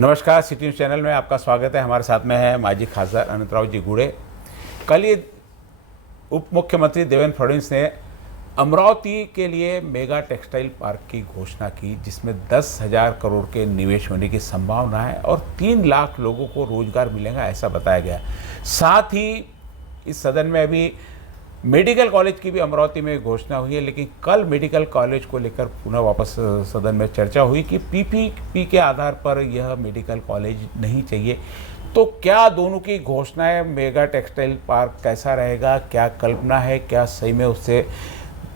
नमस्कार, city news channel में आपका स्वागत है। हमारे साथ में है माजी खासदार अनंतराव जी गुड़े। कल ही उप मुख्यमंत्री देवेंद्र फडणवीस ने अमरावती के लिए मेगा टेक्सटाइल पार्क की घोषणा की, जिसमें 10,000 करोड़ के निवेश होने की संभावना है और 3 लाख लोगों को रोजगार मिलेगा, ऐसा बताया गया। साथ ही इस सदन में अभी मेडिकल कॉलेज की भी अमरावती में घोषणा हुई है, लेकिन कल मेडिकल कॉलेज को लेकर पुनः वापस सदन में चर्चा हुई कि पीपीपी के आधार पर यह मेडिकल कॉलेज नहीं चाहिए। तो क्या दोनों की घोषणाएं, मेगा टेक्सटाइल पार्क कैसा रहेगा, क्या कल्पना है, क्या सही में उससे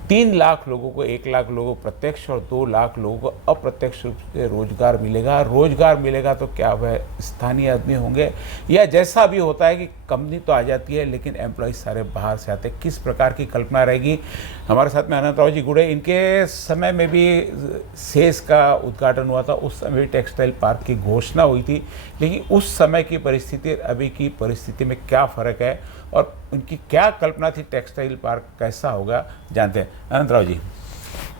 3 लाख लोगों को, 1 लाख लोगों को प्रत्यक्ष और 2 लाख लोगों को अप्रत्यक्ष रूप से रोजगार मिलेगा? रोजगार मिलेगा तो क्या वह स्थानीय आदमी होंगे, या जैसा भी होता है कि कंपनी तो आ जाती है लेकिन एम्प्लॉयज सारे बाहर से आते, किस प्रकार की कल्पना रहेगी? हमारे साथ में अनंतराव जी गुड़े, इनके समय में भी सेज का उद्घाटन हुआ था, उस समय भी टेक्सटाइल पार्क की घोषणा हुई थी, लेकिन उस समय की परिस्थिति अभी की परिस्थिति में क्या फ़र्क है और उनकी क्या कल्पना थी, टेक्सटाइल पार्क कैसा होगा, जानते हैं। अनंतराव जी,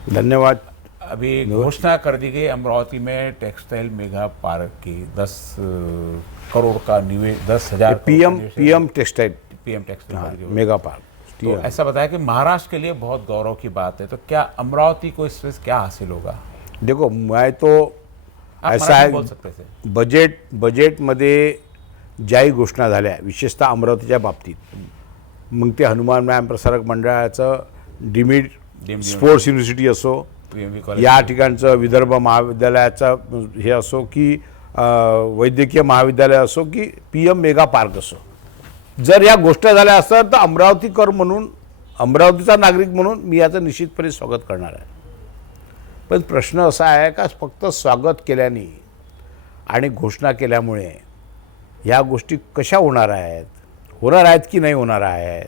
धन्यवाद। अभी घोषणा कर दी गई अमरावती में टेक्सटाइल मेगा पार्क की 10 करोड़ का निवेश, 10,000 PM textile park mega park. तो ऐसा बताया कि महाराष्ट्र के लिए बहुत गौरव की बात है, तो क्या अमरावती को इससे क्या हासिल होगा? देखो, मैं तो ऐसा है, आहे, बजेटमध्ये ज्याही घोषणा झाल्या, विशेषतः अमरावतीच्या बाबतीत, मग ते हनुमान व्यायाम प्रसारक मंडळाचं डीम्ड स्पोर्ट्स युनिव्हर्सिटी असो, या ठिकाणचं विदर्भ महाविद्यालयाचं हे असो, की वैद्यकीय महाविद्यालय असो, की पीएम मेगा पार्क असो, जर या गोष्टी झाल्या असतात तर अमरावतीकर म्हणून, अमरावतीचा नागरिक म्हणून मी याचं निश्चितपणे स्वागत करणार आहे। पण प्रश्न असा आहे का फक्त स्वागत केल्याने आणि घोषणा केल्यामुळे या गोष्टी कशा होणार आहेत की नाही होणार आहेत,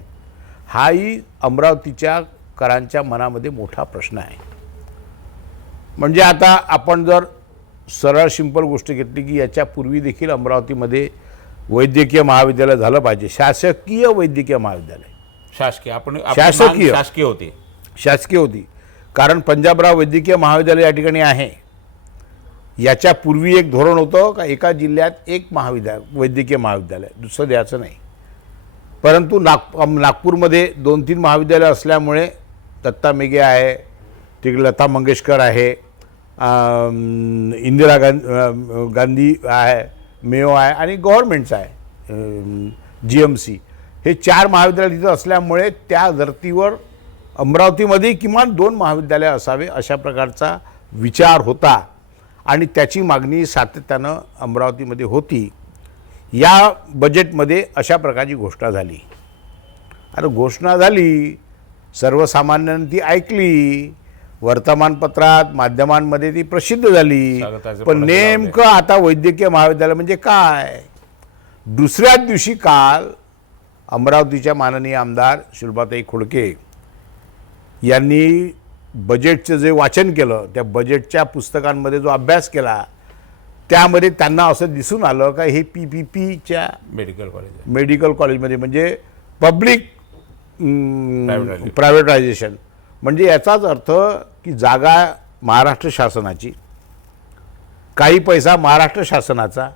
हाही अमरावतीच्या करांच्या मनामध्ये मोठा प्रश्न आहे। म्हणजे आता आपण जर सरळ सिंपल गोष्ट घेतली की याच्यापूर्वी देखील अमरावतीमध्ये वैद्यकीय महाविद्यालय झालं पाहिजे, शासकीय वैद्यकीय महाविद्यालय, शासकीय होती, कारण पंजाबराव वैद्यकीय महाविद्यालय या ठिकाणी आहे। याच्यापूर्वी एक धोरण होतं का एका जिल्ह्यात एक वैद्यकीय महाविद्यालय, दुसरं द्यायचं नाही। परंतु नागपूरमध्ये 2-3 महाविद्यालय असल्यामुळे दत्ता मेघे आहे, तिकडे लता मंगेशकर आहे, इंदिरा गांधी आहे, मेयो आहे आणि गव्हर्नमेंटचं आहे जीएमसी, हे 4 महाविद्यालय तिथं असल्यामुळे त्या धर्तीवर अमरावतीमध्ये किमान 2 महाविद्यालय असावे अशा प्रकारचा विचार होता आणि त्याची मागणी सातत्यानं अमरावतीमध्ये होती। या बजेटमध्ये अशा प्रकारची घोषणा झाली। आता घोषणा झाली, सर्वसामान्यांनी ती ऐकली, वर्तमानपत्रात माध्यमांमध्ये ती प्रसिद्ध झाली, पण नेमकं आता वैद्यकीय महाविद्यालय म्हणजे काय? दुसऱ्याच दिवशी काल अमरावतीच्या माननीय आमदार शुल्भाताई खोडके यांनी बजेटचं जे वाचन केलं, त्या बजेटच्या पुस्तकांमध्ये जो अभ्यास केला, त्यामध्ये त्यांना असं दिसून आलं का हे पीपीपीच्या मेडिकल कॉलेजमध्ये म्हणजे पब्लिक प्रायव्हेटायझेशन, म्हणजे याचाच अर्थ की जागा महाराष्ट्र शासनाची, काही पैसा महाराष्ट्र शासनाचा,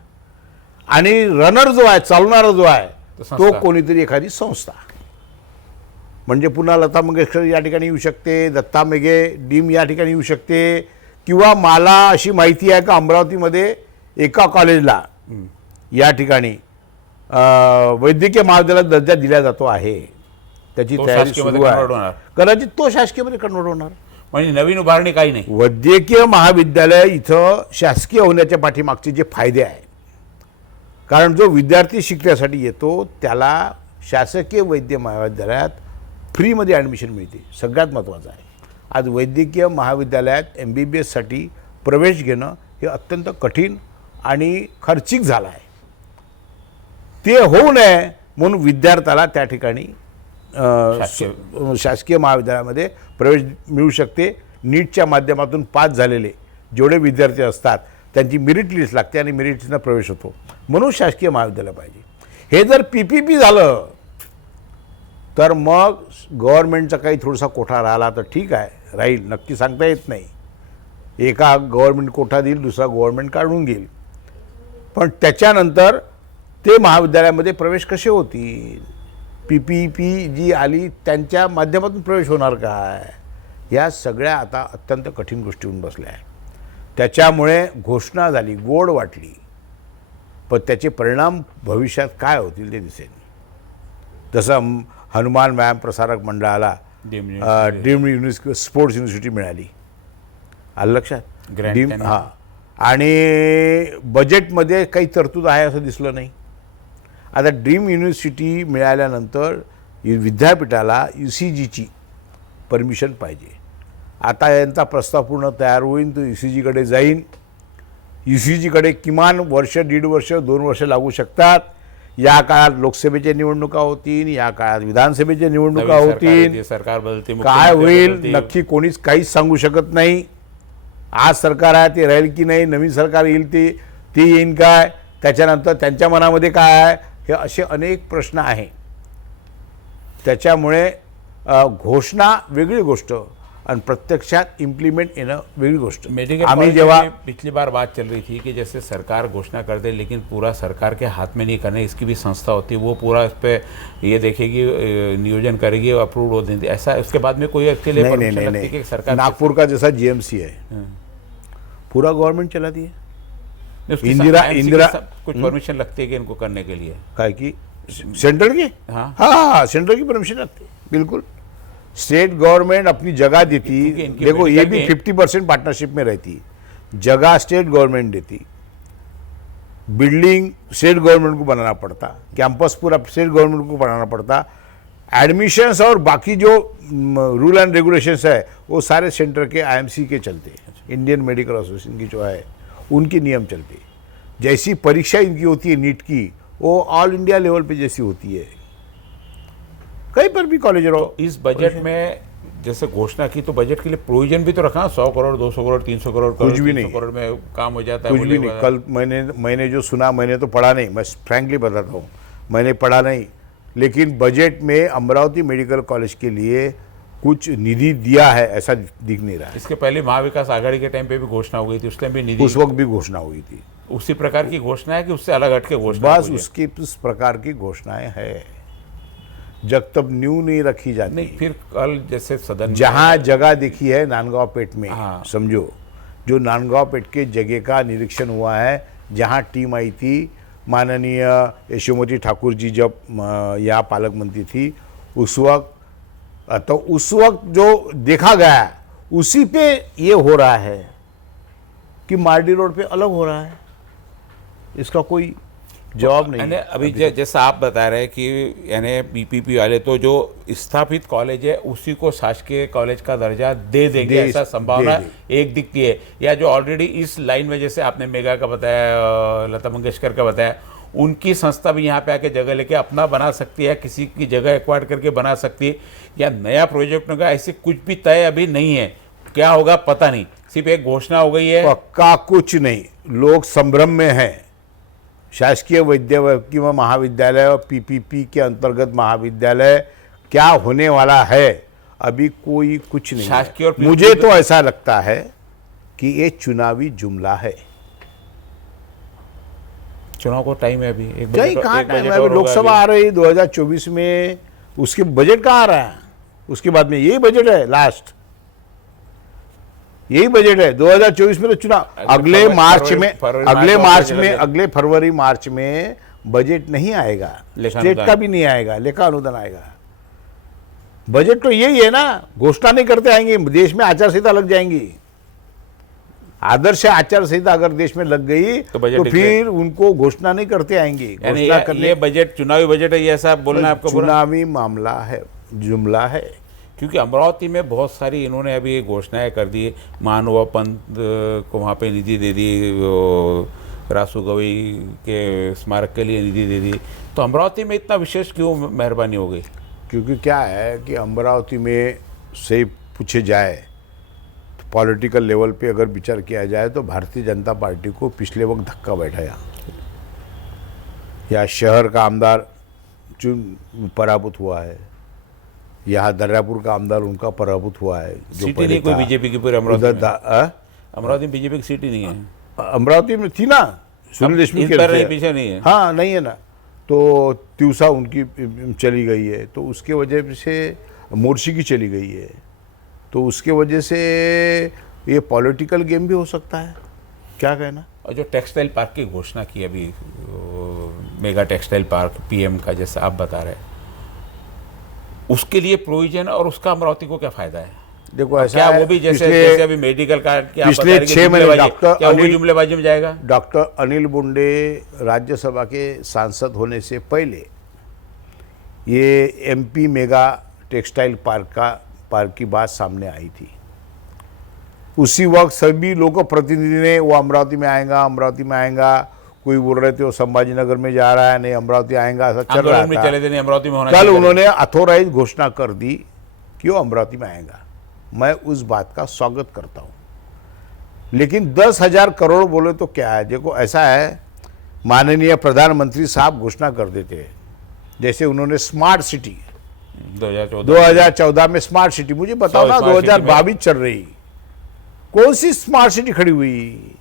आणि रनर जो आहे, चालणारा जो आहे तो कोणीतरी एखादी संस्था, म्हणजे पुन्हा लता मंगेशकर या ठिकाणी येऊ शकते, दत्ता मेघे डीम या ठिकाणी येऊ शकते, किंवा मला अशी माहिती आहे का अमरावतीमध्ये एका कॉलेजला या ठिकाणी वैद्यकीय महाविद्यालयात दर्जा दिला जातो आहे, त्याची तयारी सुरू आहे, कदाचित तो शासकीयमध्ये कन्वर्ट होणार, म्हणजे नवीन उभारणी काही नाही। वैद्यकीय महाविद्यालय इथं शासकीय होण्याच्या पाठीमागचे जे फायदे आहेत, कारण जो विद्यार्थी शिकण्यासाठी येतो त्याला शासकीय वैद्य महाविद्यालयात फ्रीमध्ये ॲडमिशन मिळते, सगळ्यात महत्त्वाचं आहे। आज वैद्यकीय महाविद्यालयात MBBS साठी प्रवेश घेणं हे अत्यंत कठीण आणि खर्चिक झालं आहे। ते होऊ नये म्हणून विद्यार्थ्याला त्या ठिकाणी शासकीय महाविद्यालयामध्ये प्रवेश मिळू शकते। नीटच्या माध्यमातून पास झालेले जेवढे विद्यार्थी असतात त्यांची मेरिट लिस्ट लागते आणि मेरिट लिस्टनं प्रवेश होतो, म्हणून शासकीय महाविद्यालय पाहिजे। हे जर पीपीपी झालं तर मग गव्हर्नमेंटचा काही थोडासा कोठा राहिला तर ठीक आहे, राहील, नक्की सांगता येत नाही। एका गव्हर्नमेंट कोठा देईल, दुसरा गव्हर्नमेंट काढून घेईल, पण त्याच्यानंतर ते महाविद्यालयामध्ये प्रवेश कसे होतील? PPP जी आली त्यांच्या माध्यमातून प्रवेश होणार काय? या सगळ्या आता अत्यंत कठीण गोष्टी होऊन बसल्या आहे. त्याच्यामुळे घोषणा झाली, गोड वाटली, पण त्याचे परिणाम भविष्यात काय होतील ते दिसेल. जसं हनुमान व्यायाम प्रसारक मंडळाला ड्रीम स्पोर्ट्स युनिव्हर्सिटी मिळाली, आलं लक्षात? Grant ड्रीम, त्यांना. हां. आणि बजेटमध्ये काही तरतूद आहे असं दिसलं नाही. आता ड्रीम युनिव्हर्सिटी मिळाल्यानंतर विद्यापीठाला UCGची परमिशन पाहिजे. आता यांचा प्रस्ताव पूर्ण तयार होईल, तो UCGकडे जाईन. UCGकडे किमान वर्ष, 1.5 वर्ष, 2 वर्ष लागू शकतात. या काळात लोकसभेच्या निवडणुका होतील, या काळात विधानसभेच्या निवडणुका होतील. सरकार बदलते, काय मुख्यमंत्री होईल बदलते. नक्की कोणीच काहीच सांगू शकत नाही. आज सरकार आहे ते राहील की नाही, नवीन सरकार येईल ते येईन काय, त्याच्यानंतर त्यांच्या मनामध्ये काय आहे, हे असे अनेक प्रश्न आहे. त्याच्यामुळे घोषणा वेगळी गोष्ट और प्रत्यक्षात इम्प्लीमेंट येणं वेगळी गोष्ट. मेडिकल आम्ही कॉलेज जेव्हा में पिछली बार बात चल रही थी कि जैसे सरकार घोषणा कर दे लेकिन पूरा सरकार के हाथ में नहीं करने, इसकी भी संस्था होती है, वो पूरा इस पे ये देखेगी, नियोजन करेगी, अप्रूव हो देती, ऐसा उसके बाद में कोई उसके लिए नहीं परमिशन नहीं लगती है नहीं कि सरकार नागपुर का जैसा GMC है पूरा गवर्नमेंट चलाती है. उसके इंदिरा- साथ IMC की इंदिरा- सब कुछ परमिशन लगती है कि इनको करने के लिए. काय की सेंट्रल की हाँ. हाँ सेंट्रल की परमिशन आती है, बिल्कुल. स्टेट गवर्नमेंट अपनी जगह देती, क्योंकि इनकी देखो ये मेडिकल भी में- 50% पार्टनरशिप में रहती. जगह स्टेट गवर्नमेंट देती, बिल्डिंग स्टेट गवर्नमेंट को बनाना पड़ता, कैंपस पूरा स्टेट गवर्नमेंट को बनाना पड़ता, एडमिशन्स और बाकी जो रूल एंड रेगुलेशंस है वो सारे सेंटर के IMC के चलते, इंडियन मेडिकल एसोसिएशन की जो है उनके नियम चलते. जैसी परीक्षा इनकी होती है नीट की, वो ऑल इंडिया लेवल पे जैसी होती है, कहीं पर भी कॉलेज रहो. तो इस बजट में जैसे घोषणा की तो बजट के लिए प्रोविजन भी तो रखा, 100 करोड़ 200 करोड़ 300 करोड़ कुछ भी 300 नहीं. करोड़ में काम हो जाता है. कुछ भी नहीं. कल मैंने जो सुना, मैंने तो पढ़ा नहीं, मैं फ्रैंकली बताता हूँ, मैंने पढ़ा नहीं, लेकिन बजट में अमरावती मेडिकल कॉलेज के लिए कुछ निधि दिया है ऐसा दिख नहीं रहा है. इसके पहले महाविकास आघाड़ी के टाइम पे भी घोषणा हो गई थी, उस टाइम भी निधि उस वक्त भी घोषणा हुई थी. उसी प्रकार की घोषणा है कि उससे अलग हटके घोषणा बस हुई है? उसकी उस प्रकार की घोषणाएं है, जब तब न्यू नहीं रखी जाती. नहीं, फिर कल जैसे सदन में- जहाँ जगह देखी है नांदगांव पेट में, हाँ. समझो जो नांदगांव पेट के जगह का निरीक्षण हुआ है, जहाँ टीम आई थी, माननीय यशोमती ठाकुर जी जब यहाँ पालक मंत्री थी, उस वक्त तो उस वक्त जो देखा गया उसी पे ये हो रहा है कि मार्डी रोड पे अलग हो रहा है. इसका कोई जवाब नहीं यानी है. अभी जैसा आप बता रहे हैं कि यानी PPP वाले तो जो स्थापित कॉलेज है उसी को शासकीय कॉलेज का दर्जा दे देंगे, ऐसा संभावना एक दिखती है. या जो ऑलरेडी इस लाइन में, जैसे आपने मेगा का बताया, लता मंगेशकर का बताया, उनकी संस्था भी यहाँ पे आके जगह लेके अपना बना सकती है, किसी की जगह एक्वायर करके बना सकती है, या नया प्रोजेक्ट होगा, ऐसे कुछ भी तय अभी नहीं है. क्या होगा पता नहीं, सिर्फ एक घोषणा हो गई है. पक्का कुछ नहीं. लोग संभ्रम में हैं. शासकीय वैद्यकीय महाविद्यालय और PPP के अंतर्गत महाविद्यालय क्या होने वाला है, अभी कोई कुछ नहीं शासकीय है. और PPP मुझे तो ऐसा लगता है कि ये चुनावी जुमला है. चुनाव को टाइम है अभी, एक कहीं बजट- कहाँ एक टाइम बजट है, और अभी होगा लोकसभा आ रही 2024 में, उसके बजट कहाँ आ रहा है, उसके बाद में यही बजट है, लास्ट यही बजट है. 2024 में तो चुनाव, अगले मार्च में, अगले फरवरी मार्च में बजट नहीं आएगा, स्टेट का भी नहीं आएगा, लेखा अनुदान आएगा. बजट तो यही है ना, घोषणा नहीं करते आएंगे, देश में आचार संहिता लग जाएंगी. आदर्श आचार संहिता अगर देश में लग गई तो बजट तो डिक्लेयर- फिर उनको घोषणा नहीं करते आएंगे. यानी घोषणा ये करने बजट चुनावी बजट है, ये ऐसा बोलना है आपको बुरा? चुनावी मामला है, जुमला है. क्योंकि अमरावती में बहुत सारी इन्होंने अभी घोषणाएं कर दी. महानुभाव पंत को वहाँ पे निधि दे दी, रासू गवई के स्मारक के लिए निधि दे दी. तो अमरावती में इतना विशेष क्यों मेहरबानी हो गई? क्योंकि क्या है कि अमरावती में से पूछे जाए तो पॉलिटिकल लेवल पे अगर विचार किया जाए तो भारतीय जनता पार्टी को पिछले वक्त धक्का बैठा या शहर का आमदार चुन पराभूत हुआ है, यहाँ दर्यापुर का आमदार उनका पराभूत हुआ है. जो सीट ही नहीं कोई बीजेपी की पूरी अमरावती उधर में. अमरावती में बीजेपी की सीट ही नहीं है. अमरावती में थी ना, सुनील देशमुख इस के बार रहते हैं। पीछे नहीं है। हाँ नहीं है ना, तो त्यूसा उनकी चली गई है, तो उसके वजह से मोर्शी की चली गई है, तो उसके वजह से ये पॉलिटिकल गेम भी हो सकता है, क्या कहना। और जो टेक्सटाइल पार्क की घोषणा की अभी, मेगा टेक्सटाइल पार्क पीएम का, जैसा आप बता रहे, उसके लिए प्रोविजन और उसका अमरावती को क्या फायदा है? देखो ऐसा क्या है, वो भी जैसे पिछले- जैसे अभी मेडिकल कार्ड की आप बता पिछले रहे कि 6 महीने जुमलेबाजी, डॉक्टर क्या वो भी अनिल- जुमलेबाजी में जाएगा? डॉक्टर अनिल बुंडे राज्यसभा के सांसद होने से पहले ये एमपी मेगा टेक्सटाइल पार्क की बात सामने आई थी। उसी वक्त सभी लोगों प्रतिनिधि ने वो अमरावती में आएगा, कोई बोल रहे थे वो संभाजी नगर में जा रहा है, नहीं अमरावती आएगा, ऐसा चल रहा आंदोलन में था। चले थे, नहीं अमरावती में होना कल चाहिए। उन्होंने अथॉराइज घोषणा कर दी कि वो अमरावती में आएगा। मैं उस बात का स्वागत करता हूँ, लेकिन 10,000 करोड़ बोले तो क्या है। देखो ऐसा है, माननीय प्रधानमंत्री साहब घोषणा कर देते हैं, जैसे उन्होंने स्मार्ट सिटी 2014 में स्मार्ट सिटी, मुझे बताओ ना, 2022 चल रही, कौन सी स्मार्ट सिटी खड़ी हुई?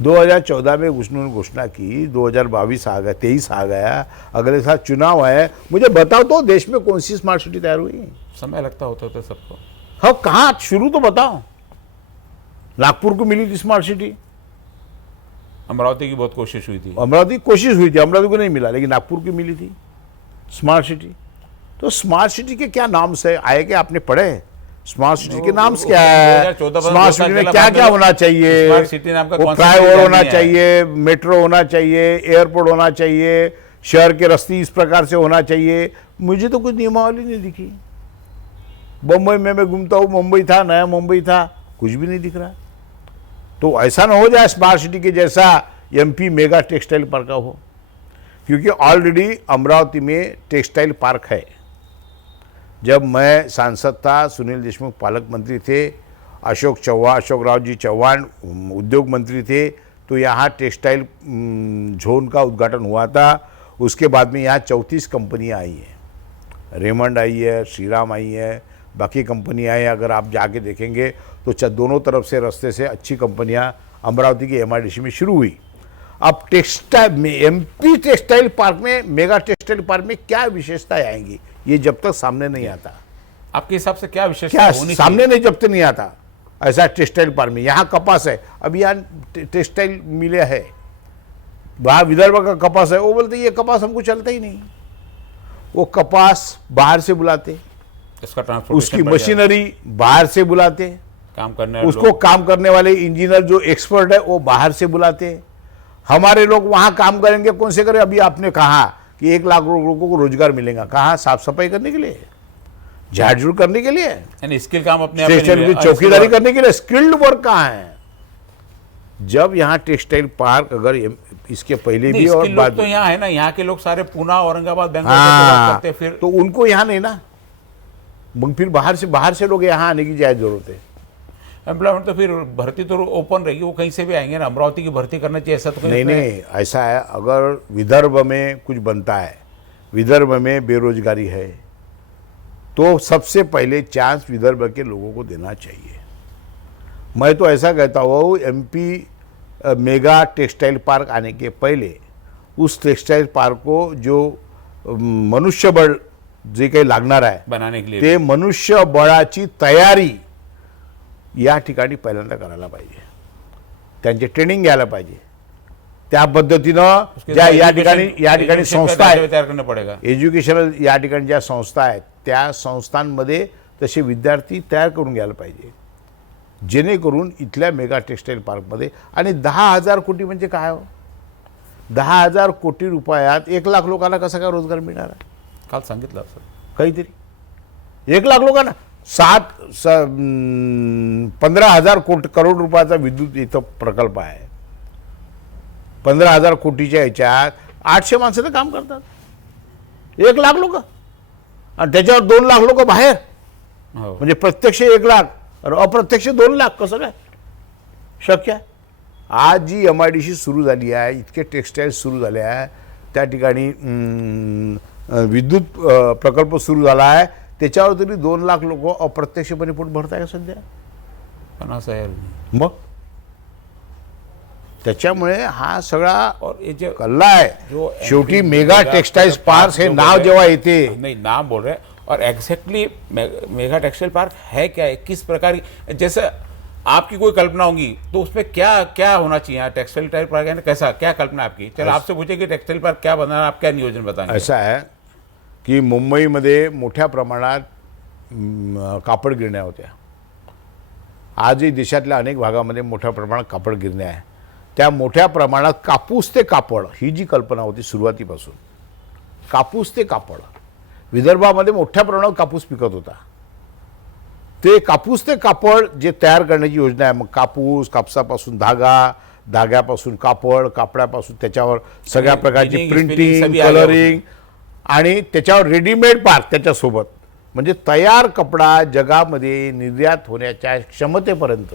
2014 में उन्होंने घोषणा की, 2022 आ गया, 23 आ गया, अगले साल चुनाव है, मुझे बताओ तो देश में कौन सी स्मार्ट सिटी तैयार हुई? समय लगता होता था सबको। हाँ, कहाँ शुरू तो बताओ। नागपुर को मिली थी स्मार्ट सिटी, अमरावती की बहुत कोशिश हुई थी। अमरावती कोशिश हुई थी, अमरावती को नहीं मिला, लेकिन नागपुर की मिली थी स्मार्ट सिटी। तो स्मार्ट सिटी के क्या नाम से आए, क्या आपने पढ़े? स्मार्ट सिटी के नाम क्या है? 2014 स्मार्ट सिटी में क्या क्या होना चाहिए? स्मार्ट सिटी नाम का वो कॉन्सेप्ट फ्लाईओवर ही होना नहीं है। चाहिए, मेट्रो होना चाहिए, एयरपोर्ट होना चाहिए, शहर के रास्ते इस प्रकार से होना चाहिए। मुझे तो कुछ नियमावली नहीं दिखी। बम्बई में मैं घूमता हूँ, मुंबई था, नया मुंबई था, कुछ भी नहीं दिख रहा। तो ऐसा ना हो जाए स्मार्ट सिटी के जैसा एमपी मेगा टेक्सटाइल पार्क का हो, क्योंकि ऑलरेडी अमरावती में टेक्सटाइल पार्क है। जब मैं सांसद था, सुनील देशमुख पालक मंत्री थे, अशोक राव जी चौहान उद्योग मंत्री थे, तो यहाँ टेक्सटाइल जोन का उद्घाटन हुआ था। उसके बाद में यहाँ 34 कंपनियाँ आई हैं, रेमंड आई है, श्रीराम आई है, बाकी कंपनी आई है। अगर आप जाके देखेंगे तो दोनों तरफ से रास्ते से अच्छी कंपनियाँ अमरावती की एमआईडीसी में शुरू हुई। अब टेक्सटाइल में, एमपी टेक्सटाइल पार्क में, मेगा टेक्सटाइल पार्क में क्या विशेषताएं आएंगी, ये जब तक सामने नहीं आता। आपके हिसाब से क्या विशेषता क्या होनी सामने नहीं, जब तक नहीं आता ऐसा टेक्सटाइल पार्क में। यहाँ कपास है, अब यहाँ टेक्सटाइल मिले है, वहाँ विदर्भ का कपास है, वो बोलते ये कपास हमको चलता ही नहीं। वो कपास बाहर से बुलाते, इसका ट्रांसपोर्टेशन उसकी बढ़ जाएगा। मशीनरी बाहर से बुलाते, काम करने वाले उसको लोग। काम करने वाले इंजीनियर जो एक्सपर्ट है वो बाहर से बुलाते। हमारे लोग वहाँ काम करेंगे, कौन से करें? अभी आपने कहा कि 1 लाख लोगों को रोजगार मिलेगा, कहाँ? साफ सफाई करने के लिए, झाड़ झूड़ करने के लिए, यानी स्किल काम अपने आप में स्टेशन नहीं की मिले। चौकीदारी करने के लिए। स्किल्ड वर्क कहाँ है? जब यहाँ टेक्सटाइल पार्क, अगर इसके पहले भी और लोग बाद तो में, यहाँ है ना, यहाँ के लोग सारे पुणे, औरंगाबाद, बेंगलोर से बात हाँ, करते हैं, फिर तो उनको यहाँ नहीं ना, फिर बाहर से लोग यहाँ आने की ज्यादा जरूरत है। एम्प्लॉयमेंट तो फिर भर्ती तो ओपन रहेगी, वो कहीं से भी आएंगे ना। अमरावती की भर्ती करना चाहिए, ऐसा तो कहीं नहीं, ऐसा है, अगर विदर्भ में कुछ बनता है, विदर्भ में बेरोजगारी है, तो सबसे पहले चांस विदर्भ के लोगों को देना चाहिए। मैं तो ऐसा कहता हूँ, एमपी मेगा टेक्सटाइल पार्क आने के पहले उस टेक्सटाइल पार्क को जो मनुष्यबळ जे काही लागणार आहे बनाने के लिए ते मनुष्यबळाची तयारी या ठिकाणी पहिल्यांदा करायला पाहिजे, त्यांचे ट्रेनिंग घ्यायला पाहिजे। त्या पद्धतीनं ज्या या ठिकाणी संस्था आहेत, तैयार करना पड़ेगा। एज्युकेशनल या ठिकाणी ज्या संस्था आहेत त्या संस्थांमध्ये तसे विद्यार्थी तयार करून घ्यायला पाहिजे, जेणेकरून इथल्या मेगा टेक्सटाईल पार्कमध्ये। आणि 10,000 कोटी म्हणजे काय हो? 10,000 कोटी रुपयात 1 लाख लोकांना कसा काय रोजगार मिळणार आहे? काल सांगितलं असं काहीतरी 1 लाख लोकांना 15,000 करोड रुपयाचा विद्युत इथं प्रकल्प आहे। 15,000 कोटीच्या ह्याच्यात 800 माणसं तर काम करतात, 1 लाख लोक, आणि त्याच्यावर 2 लाख लोक बाहेर, हो। म्हणजे प्रत्यक्ष 1 लाख और अप्रत्यक्ष 2 लाख, कसं काय शक्य आहे? आज जी एमआयडीसी सुरू झाली आहे, इतके टेक्सटाईल सुरू झाले आहे, त्या ठिकाणी विद्युत प्रकल्प सुरू झाला आहे, त्याच्यावर तरी 2 लाख लोक अप्रत्यक्षपणे पोट भरत आहे सध्या। पण असं आहे मग त्याच्यामुळे हा सगळा और ये जो कल्ला आहे. जो शेवटी MP मेगा टेक्सटाइल्स पार्क हे जो नाव बोल रहे- जेव्हा येते, नहीं नाम बोल रहे हैं, और एग्जैक्टली मेगा टेक्सटाइल पार्क है क्या है, किस प्रकार की, जैसे आपकी कोई कल्पना होगी तो उसमें क्या क्या होना चाहिए, टेक्सटाइल पार्क है ना, कैसा क्या कल्पना आपकी, चलो आपसे पूछे कि टेक्सटाइल पार्क क्या बनाना, आप क्या नियोजन बताएंगे. असं आहे की मुंबईमध्ये मोठ्या प्रमाणात कापड गिरण्या होत्या. आजही देशातल्या अनेक भागामध्ये मोठ्या प्रमाणात कापड गिरण्या आहे. त्या मोठ्या प्रमाणात कापूस ते कापड ही जी कल्पना होती सुरुवातीपासून, कापूस ते कापड, विदर्भामध्ये मोठ्या प्रमाणात कापूस पिकत होता. ते कापूस ते कापड जे तयार करण्याची योजना आहे, मग कापूस, कापसापासून धागा, धाग्यापासून कापड, कापडापासून त्याच्यावर सगळ्या प्रकारची Spinning, प्रिंटिंग, सभी आले कलरिंग आणि त्याच्यावर रेडीमेड पार्क त्याच्यासोबत, म्हणजे तयार कपडा जगामध्ये निर्यात होण्याच्या क्षमतेपर्यंत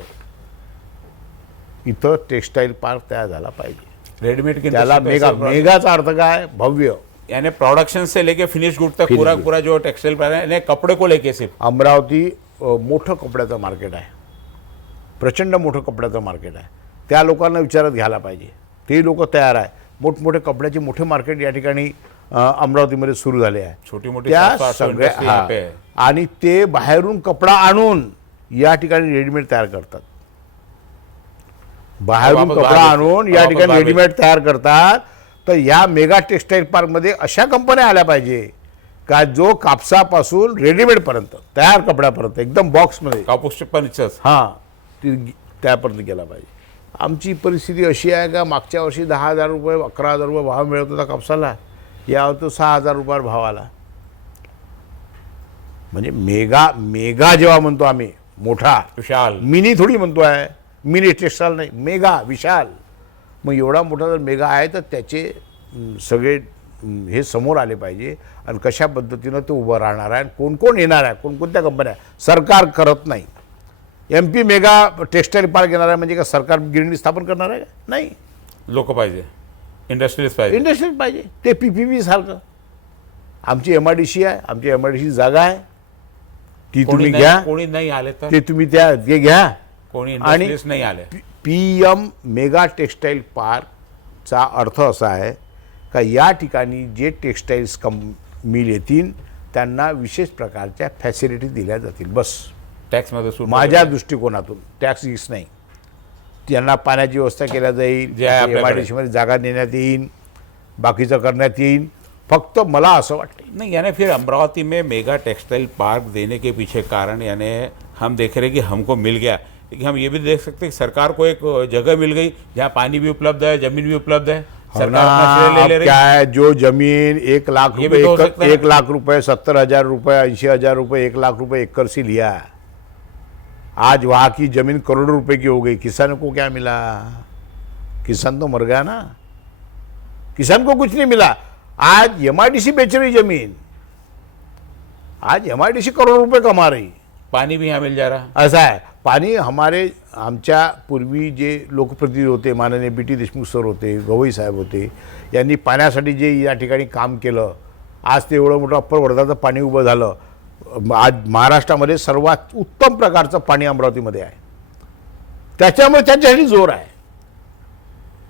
इथं टेक्सटाईल पार्क तयार झाला पाहिजे. रेडीमेड की त्याला मेगा, मेगाचा अर्थ काय, भव्य. यानी प्रोडक्शन से लेके फिनिश गुड तक पूरा पूरा जो टेक्सटाइल पार्क है, यानी कपड़े को लेके सिर्फ. अमरावती मोठं कपड्याचं मार्केट आहे, प्रचंड मोठं कपड्याचं मार्केट आहे. त्या लोकांना विचारात घ्यायला पाहिजे. ते लोक तयार आहे. मोठमोठे कपड्याचे मोठे मार्केट या ठिकाणी अमरावतीमध्ये सुरू झाले आहे. छोटी मोठी त्या 700 सगळ्या industry यहाँ पे है. आणि ते बाहेरून कपडा आणून या ठिकाणी रेडीमेड तयार करतात. बाहेरून वापस कपडा बाहेर आणून बेचतात. या वापस ठिकाणी बाहेर रेडीमेड तयार करतात. तर या मेगा टेक्सटाईल पार्कमध्ये अशा कंपन्या आल्या पाहिजे का जो कापसापासून रेडीमेडपर्यंत तयार कपड्यापर्यंत एकदम बॉक्समध्ये, कापूस पण इच्छाच. हां, ती त्यापर्यंत गेला पाहिजे. आमची परिस्थिती अशी आहे का मागच्या वर्षी 10,000 रुपये 11,000 रुपये भाव मिळत होता कापसाला, यावर 6,000 रुपयावर भाव आला. म्हणजे मेगा, मेगा जेव्हा म्हणतो आम्ही मोठा, विशाल. मिनी थोडी म्हणतो आहे, मिनी टेक्सटाईल नाही, मेगा, विशाल. मग एवढा मोठा जर मेगा आहे तर त्याचे सगळे हे समोर आले पाहिजे आणि कशा पद्धतीनं ते उभं राहणार आहे, कोण कोण येणार आहे, कोणकोणत्या कंपन्या. सरकार करत नाही. MP मेगा टेक्सटाईल पार्क येणार आहे म्हणजे का सरकार गिरणी स्थापन करणार आहे? नाही. लोक पाहिजे, इंडस्ट्रीज पाहिजे. इंडस्ट्रीज पाहिजे. ते PPP सारखं. आमची MIDC आहे, आमची MIDC जागा आहे, ती तुम्ही घ्या. कोणी नाही आले तर ते तुम्ही ते घ्या. कोणी आणि इंडस्ट्रीज नाही आले. PM मेगा टेक्सटाईल पार्कचा अर्थ असा आहे का या ठिकाणी जे टेक्सटाईल्स मिल येतील त्यांना विशेष प्रकारच्या फॅसिलिटी दिल्या जातील. बस टॅक्समध्ये सूट. माझ्या दृष्टिकोनातून टॅक्स गिक्स नाही. त्यांना पाण्याची व्यवस्था केल्या जाईल, जे आहे आपल्याकडे. MIDC मध्ये जागा देण्यात येईल, बाकीचं करण्यात येईल. फक्त मला असं वाटतं नहीं, यानी फिर अमरावती में मेगा टेक्सटाइल पार्क देने के पीछे कारण यानी हम देख रहे हैं कि हमको मिल गया, लेकिन हम ये भी देख सकते हैं कि सरकार को एक जगह मिल गई जहाँ पानी भी उपलब्ध है, जमीन भी उपलब्ध है. सरकार अपना श्रेय ले अब ले रही क्या है, जो जमीन 1 लाख ये भी तो हो रुपए, सकता है. 1 लाख रुपए, 70,000 रुपए, 80,000 रुपए, 1 लाख रुपए एकड़ से लिया. आज वहाँ की जमीन करोड़ों रुपए की हो गई. किसान को क्या मिला? किसान तो मर गया ना. किसान को कुछ नहीं मिला. आज MIDC बेच रही जमीन, आज MIDC करोड़ रुपए कमा रही. पानी भी यहाँ मिल जा रहा. असं आहे. पाणी हमारे आमच्या पूर्वी जे लोकप्रतिनिधी होते, माननीय BT देशमुख सर होते, गवई साहेब होते, यांनी पाण्यासाठी जे या ठिकाणी काम केलं, आज ते एवढं मोठं अप्पर वर्धाचं पाणी उभं झालं. आज महाराष्ट्रामध्ये सर्वात उत्तम प्रकारचं पाणी अमरावतीमध्ये आहे. त्याच्यामुळे त्यांच्यासाठी जोर आहे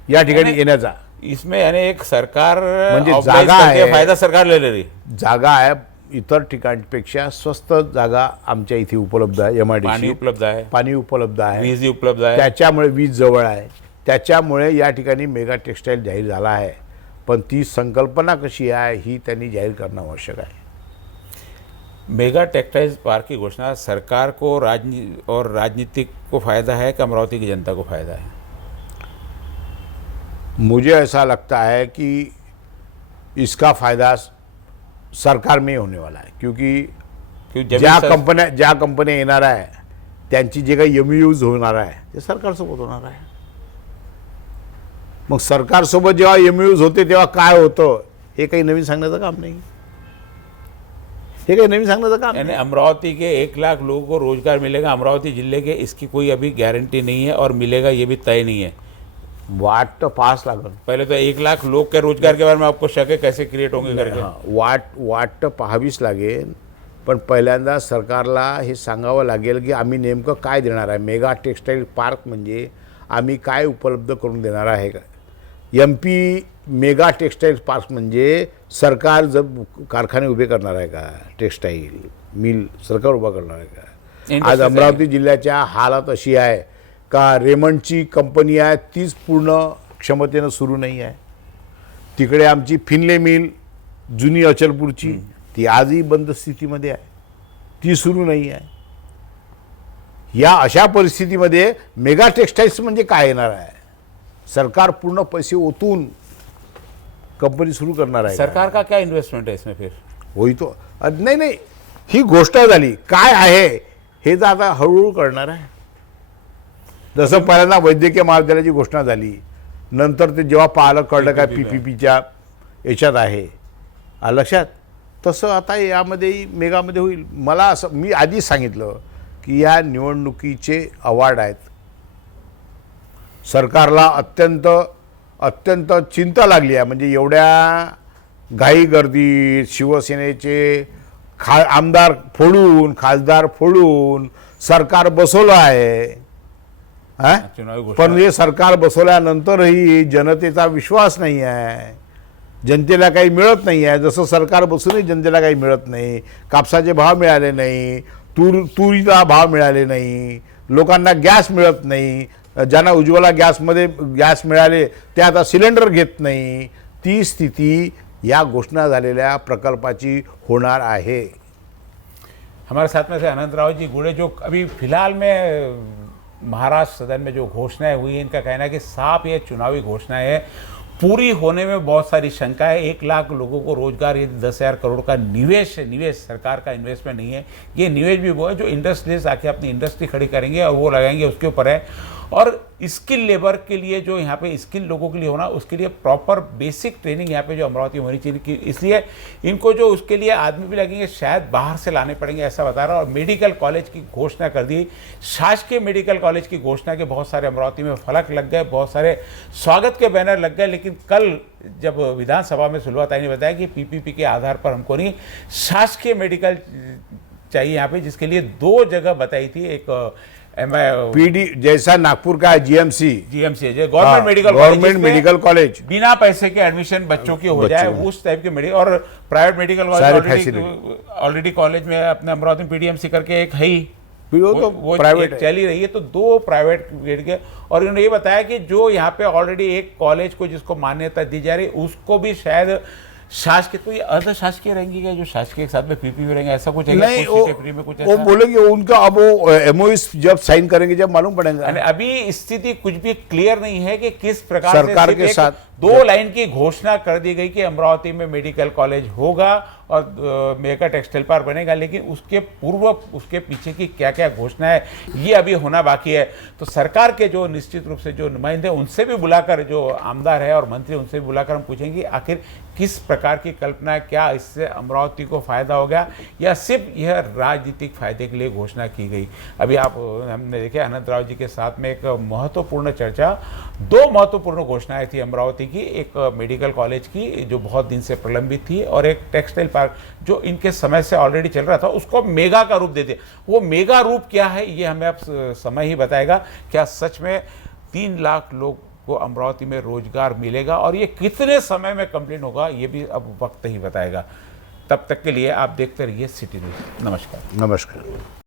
या ठिकाणी येण्याचा. इसमें यानी एक सरकार म्हणजे organize जागा करके आहे. फायदा सरकार ले ले रही. जागा आहे, इतर ठिकाणपेक्षा स्वस्त जागा आमच्या इथे उपलब्ध आहे. पानी MIDC उपलब्ध आहे, पाणी उपलब्ध आहे, वीज उपलब्ध आहे. त्याच्यामुळे वीज जवळ आहे. त्याच्यामुळे या ठिकाणी मेगा टेक्सटाईल जाहीर झाला आहे. पण ती संकल्पना कशी आहे ही त्यांनी जाहीर करणं आवश्यक आहे. मेगा टेक्सटाइल पार्क की घोषणा सरकार को और राजनीतिक को फायदा है कि अमरावती की जनता को फायदा है? मुझे ऐसा लगता है कि इसका फायदा सरकार में होने वाला है. क्योंकि ज्या कंपन्या येणार आहे त्यांची जे काही MOUs होणार आहे ते सरकारसोबत होणार आहे. मग सरकारसोबत जेव्हा MOUs होते तेव्हा काय होतं हे काही नवीन सांगण्याचं काम नाही. हे काही नवीन सांगण्याचं काम यानी नाही. अमरावती के 1 लाख लोगों को रोजगार मिलेगा अमरावती जिले के, इसकी कोई अभी गारंटी नहीं है और मिलेगा ये भी तय नहीं है. वाट तर पाहाच लागल. पहले तो 1 लाख लोग के रोजगार के बारे में आपको शक है कैसे क्रिएट होंगे करके. वाट तर पाहावीच लागेल. पण पहिल्यांदा सरकारला हे सांगावं लागेल की आम्ही नेमकं काय देणार आहे. मेगा टेक्सटाईल पार्क म्हणजे आम्ही काय उपलब्ध करून देणार आहे का. MP मेगा टेक्स्टाईल पार्क म्हणजे सरकार जब कारखाने उभे करणार आहे का, टेक्स्टाईल मिल सरकार उभा करणार आहे का. आज अमरावती जिल्ह्याच्या हालत अशी आहे का रेमंडची कंपनी आहे तीच पूर्ण क्षमतेनं सुरू नाही आहे. तिकडे आमची फिनले मिल जुनी अचलपूरची ती आजही बंद स्थितीमध्ये आहे, ती सुरू नाही आहे. या अशा परिस्थितीमध्ये मेगा टेक्स्टाईल्स म्हणजे काय येणार आहे. सरकार पूर्ण पैसे ओतून कंपनी सुरू करणार आहे. सरकार का क्या इन्वेस्टमेंट है इसमें फिर? होई तो नाही ही गोष्ट झाली. काय आहे हे तर आता हळूहळू कळणार आहे. जसं पहिल्यांदा वैद्यकीय महाविद्यालयाची घोषणा झाली, नंतर ते जेव्हा पाहिलं कळलं काय PPPच्या याच्यात आहे लक्षात, तसं आता यामध्ये मेगामध्ये होईल. मला असं मी आधीच सांगितलं की या निवडणुकीचे अवॉर्ड आहेत. सरकारला अत्यंत चिंता लागली आहे. म्हणजे एवढ्या घाई गर्दीत शिवसेनेचे आमदार फोडून खासदार फोडून सरकार बसवलं आहे. पण हे सरकार बसवल्यानंतरही जनतेचा विश्वास नाही आहे, जनतेला काही मिळत नाही आहे. जसं सरकार बसूनही जनतेला काही मिळत नाही. कापसाचे भाव मिळाले नाही, तुरीचा भाव मिळाले नाही, लोकांना गॅस मिळत नाही. ज्यांना उज्ज्वला गॅस मिळाले ते आता सिलेंडर घेत नाही. ती स्थिती या घोषणा झालेल्या प्रकल्पाची होणार आहे. हमारे साथ में से अनंतराव जी गुड़े, जो अभी फिलहाल में महाराष्ट्र सदन में जो घोषणाएं हुई हैं, इनका कहना है कि साफ ये चुनावी घोषणाएं हैं, पूरी होने में बहुत सारी शंका है. 1 लाख लोगों को रोजगार, ये 10,000 करोड़ का निवेश है, निवेश सरकार का इन्वेस्टमेंट नहीं है. ये निवेश भी वो है जो इंडस्ट्रियलिस्ट आके अपनी इंडस्ट्री खड़ी करेंगे और वो लगाएंगे, उसके ऊपर है. और स्किल लेबर के लिए, जो यहाँ पे स्किल लोगों के लिए होना, उसके लिए प्रॉपर बेसिक ट्रेनिंग यहाँ पे जो अमरावती में होनी चाहिए. इसलिए इनको जो उसके लिए आदमी भी लगेंगे, शायद बाहर से लाने पड़ेंगे, ऐसा बता रहा. और मेडिकल कॉलेज की घोषणा कर दी, शासकीय मेडिकल कॉलेज की घोषणा के बहुत सारे अमरावती में फलक लग गए, बहुत सारे स्वागत के बैनर लग गए. लेकिन कल जब विधानसभा में सुलवा ताई ने बताया कि PPP के आधार पर हमको नहीं, शासकीय मेडिकल चाहिए यहाँ पे, जिसके लिए 2 जगह बताई थी. एक PD जैसा नागपुर का GMC जो गवर्नमेंट मेडिकल कॉलेज, बिना पैसे के एडमिशन बच्चों की हो जाए, उस टाइप के मेडिकल. और private medical college already college में अपने अमरावती में PDMC करके एक है ही, वो प्राइवेट चल ही रही है. तो 2 प्राइवेट के, और इन्होंने ये बताया कि जो यहाँ पे ऑलरेडी एक कॉलेज को जिसको मान्यता दी जा रही, उसको भी शायद शासकीय, तो ये अर्ध शासकीय रहेंगी क्या, जो शासकीय के साथ में PPP रहेंगे, ऐसा कुछ है? नहीं, वो बोलेंगे उनका. अब वो MOU जब साइन करेंगे जब मालूम पड़ेगा. अभी स्थिति कुछ भी क्लियर नहीं है कि किस प्रकार सरकार के साथ 2 लाइन की घोषणा कर दी गई कि अमरावती में मेडिकल कॉलेज होगा और मेगा टेक्सटाइल पार्क बनेगा, लेकिन उसके पूर्व उसके पीछे की क्या क्या घोषणा है ये अभी होना बाकी है. तो सरकार के जो निश्चित रूप से जो नुमाइंदे, उनसे भी बुलाकर, जो आमदार है और मंत्री, उनसे भी बुलाकर हम पूछेंगे आखिर किस प्रकार की कल्पना है, क्या इससे अमरावती को फायदा हो गया या सिर्फ यह राजनीतिक फायदे के लिए घोषणा की गई. अभी आप हमने देखे अनंतराव जी के साथ में एक महत्वपूर्ण चर्चा, 2 महत्वपूर्ण घोषणाएं थी अमरावती की. एक मेडिकल कॉलेज की जो बहुत दिन से प्रलंबित थी, और एक टेक्सटाइल पार्क जो इनके समय से ऑलरेडी चल रहा था, उसको मेगा का रूप देते. वो मेगा रूप क्या है ये हमें अब समय ही बताएगा. क्या सच में 3 लाख लोग को अमरावती में रोजगार मिलेगा और ये कितने समय में कंप्लीट होगा, ये भी अब वक्त ही बताएगा. तब तक के लिए आप देखते रहिए सिटी न्यूज़. नमस्कार.